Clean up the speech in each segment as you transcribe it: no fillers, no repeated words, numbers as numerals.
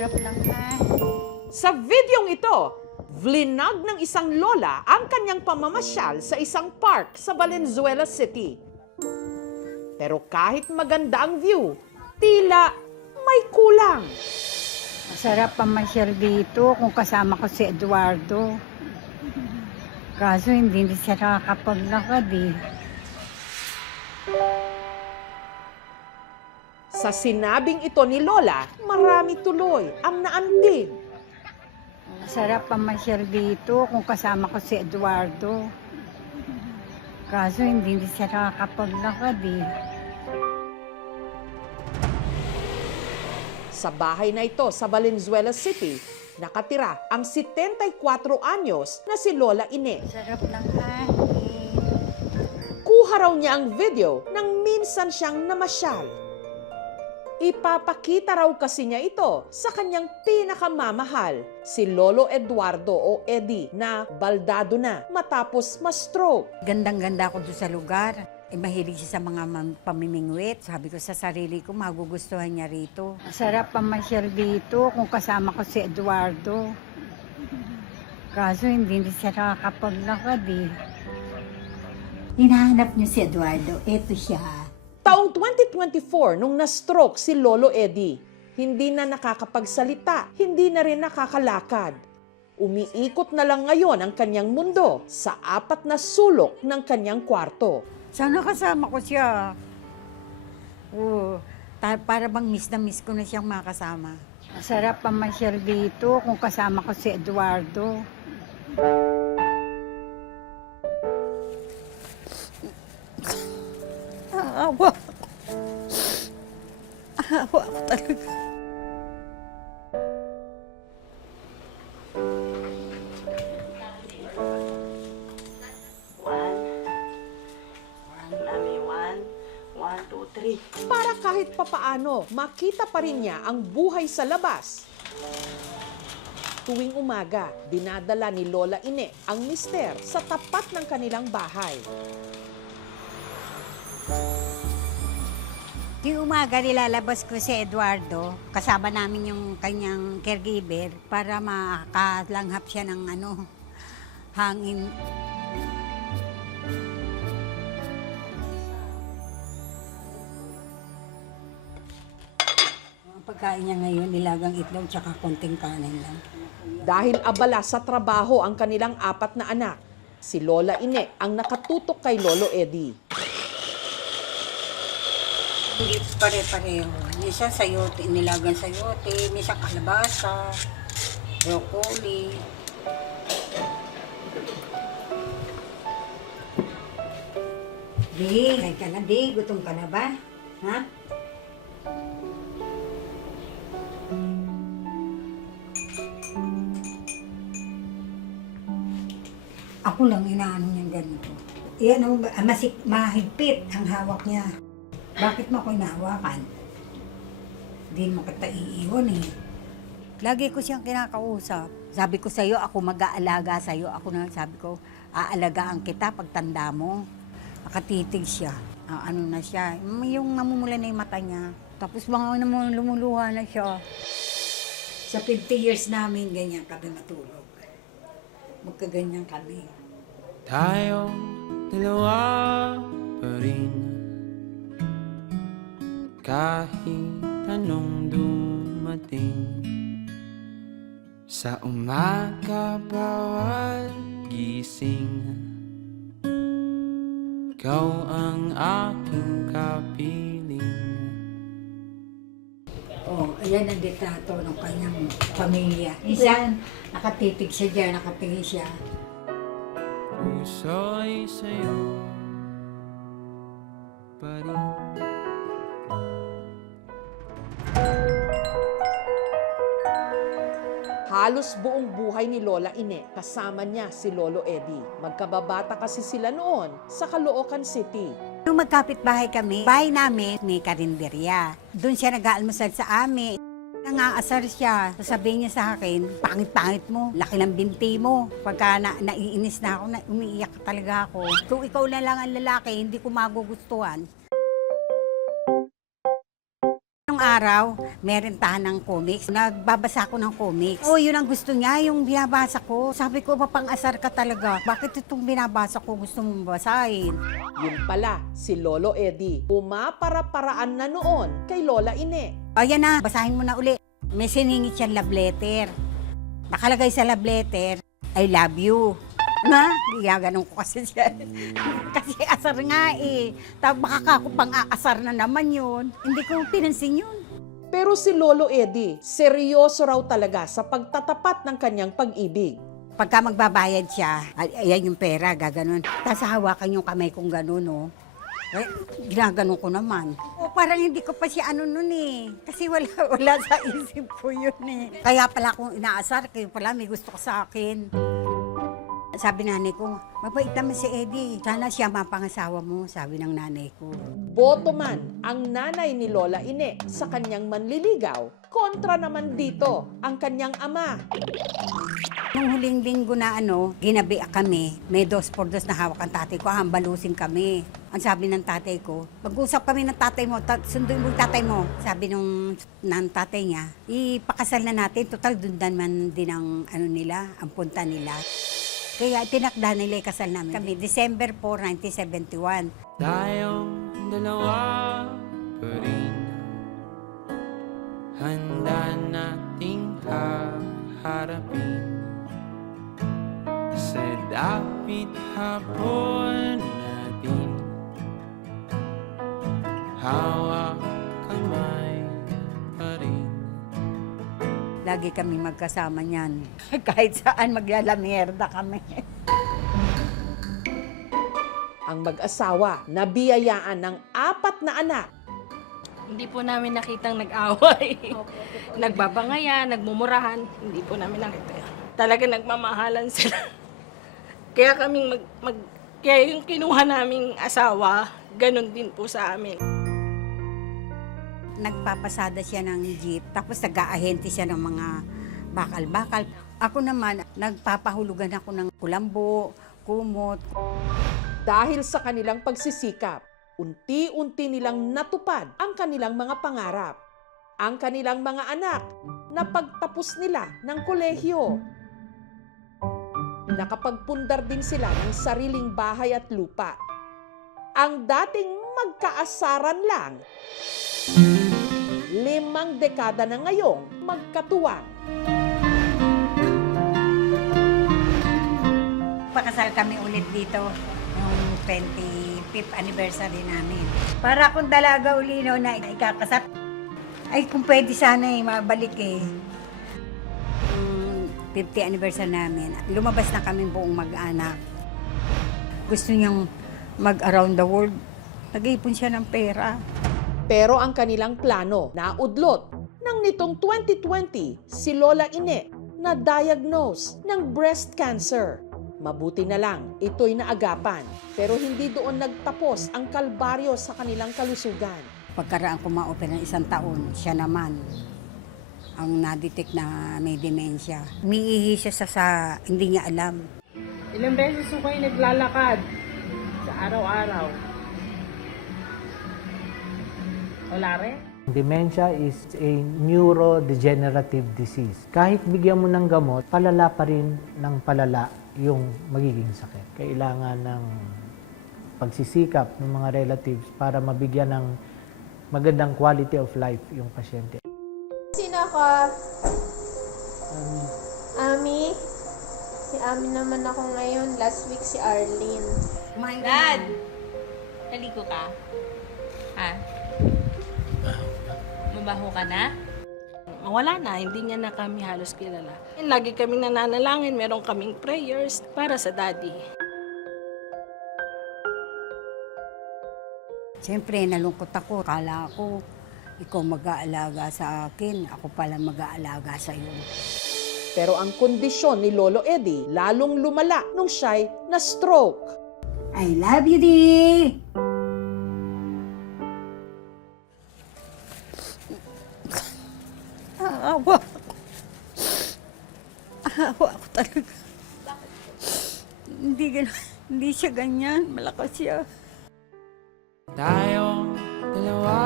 Sarap lang ha. Sa videong ito, vlinag ng isang lola ang kanyang pamamasyal sa isang park sa Valenzuela City. Pero kahit maganda ang view, tila may kulang. Masarap pamasyal dito kung kasama ko si Eduardo. Kaso hindi siya nakakapaglakad eh. Sa sinabing ito ni Lola, marami tuloy ang naantig. Masarap pamasyal dito kung kasama ko si Eduardo. Kaso hindi siya nakakapaglakad eh. Sa bahay na ito sa Valenzuela City, nakatira ang 74 anyos na si Lola Ine. Sarap lang ha. Kuha raw niya ang video nang minsan siyang namasyal. Ipapakita raw kasi niya ito sa kanyang pinakamamahal, si Lolo Eduardo o Eddie, na baldado na matapos ma-stroke. Gandang-ganda ako doon sa lugar. Mahilig siya sa mga pamimingwit. Sabi ko sa sarili ko, magugustuhan niya rito. Masarap pamasyal dito kung kasama ko si Eduardo. Kaso hindi siya nakakapaglakad eh. Hinahanap niyo si Eduardo, eto siya. Taong 2024 nung na-stroke si Lolo Eddie, hindi na nakakapagsalita, hindi na rin nakakalakad. Umiikot na lang ngayon ang kanyang mundo sa 4 na sulok ng kanyang kwarto. Sana kasama ko siya. Oo, para bang miss na miss ko na siyang makasama. Masarap pamasyal dito kung kasama ko si Eduardo. Aawa ako. Aawa ako talaga. Para kahit papaano, makita pa rin niya ang buhay sa labas. Tuwing umaga, dinadala ni Lola Ine ang mister sa tapat ng kanilang bahay. Yung umaga nilalabas ko si Eduardo, kasama namin yung kanyang caregiver para makalanghap siya ng hangin. Ang pagkain niya ngayon, nilagang itlog tsaka konting kanin lang. Dahil abala sa trabaho ang kanilang 4 na anak, si Lola Ine ang nakatutok kay Lolo Eddie. Hindi pare-pareho. Minsan sayote, nilagang sayote, minsan kalabasa, broccoli. Di, kain ka na, di. Gutom ka na ba? Ha? Ako lang inaano niyang ganito. Iyan ang mahigpit ang hawak niya. Bakit mo ako inahawakan? Hindi mo kita iiwan eh. Lagi ko siyang kinakausap. Sabi ko sa'yo, ako mag-aalaga sa'yo. Ako na sabi ko, aalagaan kita pagtanda mo. Nakatitig siya. Ano na siya, yung namumula na yung mata niya. Tapos mga lumuluha na siya. Sa 50 years namin, ganyan kami matulog. Magkaganyan kami. Tayong dalawa pa rin. Kahit anong dumating. Sa umaga bawat gising, ikaw ang aking kapiling. Oh, ayan ang detrato ng kanyang pamilya. Minsan, nakatitig siya dyan, nakatingin siya. Puso'y sa'yo pa rin. Halos buong buhay ni Lola Ine, kasama niya si Lolo Eddie. Magkababata kasi sila noon sa Caloocan City. Nung magkapit-bahay kami, bahay namin may karinderya. Doon siya nag-aalmusal sa amin. Nangaasar siya. Sasabihin niya sa akin, pangit-pangit mo, laki ng binti mo. Pagka naiinis na ako, umiiyak talaga ako. Kung ikaw na lang ang lalaki, hindi ko magugustuhan. Nung araw, araw, meron tahan ng comics. Nagbabasa ako ng comics. Oh, yun ang gusto niya, yung binabasa ko. Sabi ko, mapang-asar ka talaga. Bakit itong binabasa ko gusto mong basahin? Yun pala, si Lolo Eddie. Pumapara-paraan na noon kay Lola Ine. Ayan na, basahin mo na uli. May siningit siyang love letter. Nakalagay sa love letter, I love you. Na, gaganon ko kasi siya. Kasi asar nga eh. Baka ako pang aasar na naman yun. Hindi ko pinansin yun. Pero si Lolo Eddie, seryoso raw talaga sa pagtatapat ng kanyang pag-ibig. Pagka magbabayad siya, ayan yung pera, gaganon. Tapos hawakan yung kamay kong gano'n, no? Eh, ginaganon ko naman. O, parang hindi ko pa siya ano nun eh. Kasi wala sa isip ko yun eh. Kaya pala akong inaasar, kaya pala may gusto ko sa akin. Sabi nanay ko, mabait naman si Eddie. Sana siya mapangasawa mo, sabi ng nanay ko. Boto man ang nanay ni Lola Ine sa kanyang manliligaw, kontra naman dito ang kanyang ama. Nung huling linggo na ginabi kami, may 2x2 na hawak ang tatay ko, hambalusin kami. Ang sabi ng tatay ko, mag-usap kami ng tatay mo, sunduin mo yung tatay mo. Sabi ng tatay niya, ipakasal na natin, total dundan man din ang nila, ang punta nila. Kaya tinakda nila yung kasal namin. Kami, December 4, 1971. Tayong dalawa pa rin, handa nating haharapin sa dapit hapon natin. Hawak kamay pa rin. Lagi kami magkasama niyan. Kahit saan maglalamerda kami. Ang mag-asawa na biyayaan ng 4 na anak. Hindi po namin nakitang nag-away. Nagbabangayan, nagmumurahan. Hindi po namin nakita. Talaga nagmamahalan sila. Kaya kaming kaya yung kinuha naming asawa, ganun din po sa amin. Nagpapasada siya ng jeep, tapos nag-aahente siya ng mga bakal-bakal. Ako naman, nagpapahulugan ako ng kulambo, kumot. Dahil sa kanilang pagsisikap, unti-unti nilang natupad ang kanilang mga pangarap. Ang kanilang mga anak na pagtapos nila ng kolehiyo. Nakapagpundar din sila ng sariling bahay at lupa. Ang dating magkaasaran lang, 5 dekada na ngayong magkatuwang. Pakasal kami ulit dito noong 25th anniversary namin. Para akong dalaga uli na ikakasal. Ay, kung pwede sana mabalik eh. 50th anniversary namin. Lumabas na kami buong mag-anak. Gusto niyang mag-around the world. Nag-iipon siya ng pera. Pero ang kanilang plano naudlot nang nitong 2020 si Lola Ine na diagnose ng breast cancer. Mabuti na lang, ito'y naagapan. Pero hindi doon nagtapos ang kalbaryo sa kanilang kalusugan. Pagkaraan ko ma-opera ng 1 taon, siya naman ang nadetect na may dementia. Umiihi siya sa hindi niya alam. Ilang beses po kayo naglalakad sa araw-araw? Wala rin? Dementia is a neurodegenerative disease. Kahit bigyan mo ng gamot, palala pa rin ng palala yung magiging sakit. Kailangan ng pagsisikap ng mga relatives para mabigyan ng magandang quality of life yung pasyente. Sino ka? Ami? Si Ami naman ako ngayon. Last week si Arlene. Dad! Naligo ka? Ha? Mabaho ka na? Wala na, hindi niya na kami halos kilala. Lagi kaming nananalangin, meron kaming prayers para sa daddy. Siyempre, nalungkot ako. Kala ko, ikaw mag-aalaga sa akin. Ako pala mag-aalaga sa iyo. Pero ang kondisyon ni Lolo Eddie lalong lumala nung siya'y na-stroke. I love you, Di! Aawa ako. Aawa ako talaga. Hindi siya ganyan. Malakas siya. Tayong dalawa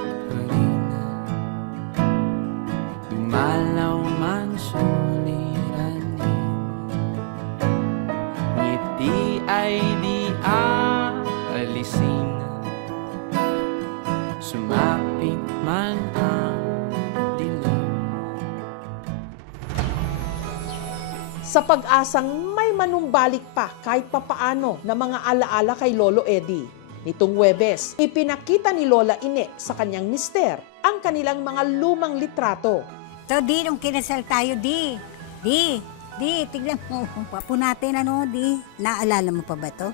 pa rin, Malaw man suliranin, ngiti ay di aalisin, sumapit man ang dilim. Sa pag-asang may manumbalik pa kahit papaano na mga alaala kay Lolo Eddie. Nitong Huwebes, ipinakita ni Lola Ine sa kanyang mister ang kanilang mga lumang litrato. So, di, nung kinasal tayo, di, tignan mo. Papo natin, di. Naalala mo pa ba to?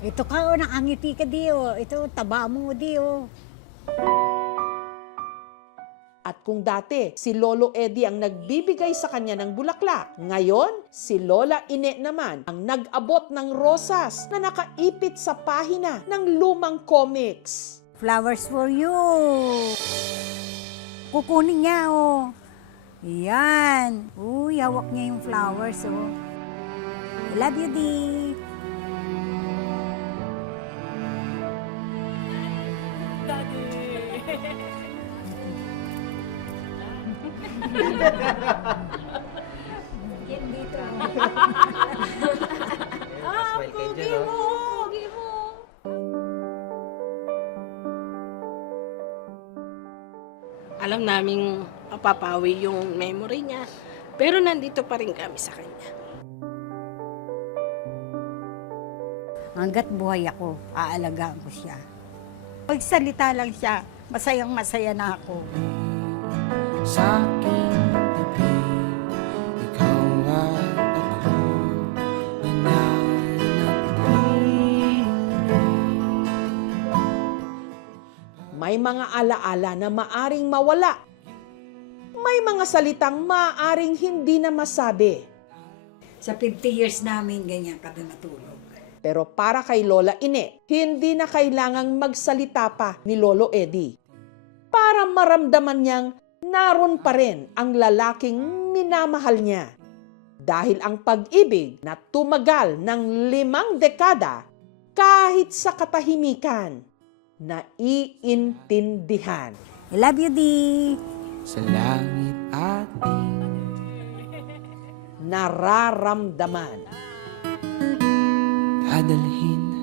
Ito ka, nakangiti ka, di, Ito, taba mo, di, At kung dati si Lolo Eddie ang nagbibigay sa kanya ng bulaklak, ngayon si Lola Ine naman ang nag-abot ng rosas na nakaipit sa pahina ng lumang comics. Flowers for you. Kukunin niya, Yan. Uy, hawak niya yung flowers, I love you, di. Alam naming mapapawi yung memory niya, pero nandito pa rin kami sa kanya. Hanggat buhay ako, aalagaan ko siya. Pagsalita lang siya, masayang masaya na ako. Sa aking tabi, ikaw at ako nananatili. May mga alaala na maaring mawala. May mga salitang maaring hindi na masabi. Sa 50 years namin, ganyan kami matulog. Pero para kay Lola Ine, hindi na kailangang magsalita pa ni Lolo Eddie. Para maramdaman niyang naroon pa rin ang lalaking minamahal niya. Dahil ang pag-ibig na tumagal ng 5 dekada, kahit sa katahimikan, naiintindihan. I love you, di. Sa langit ating Nararamdaman. dadalhin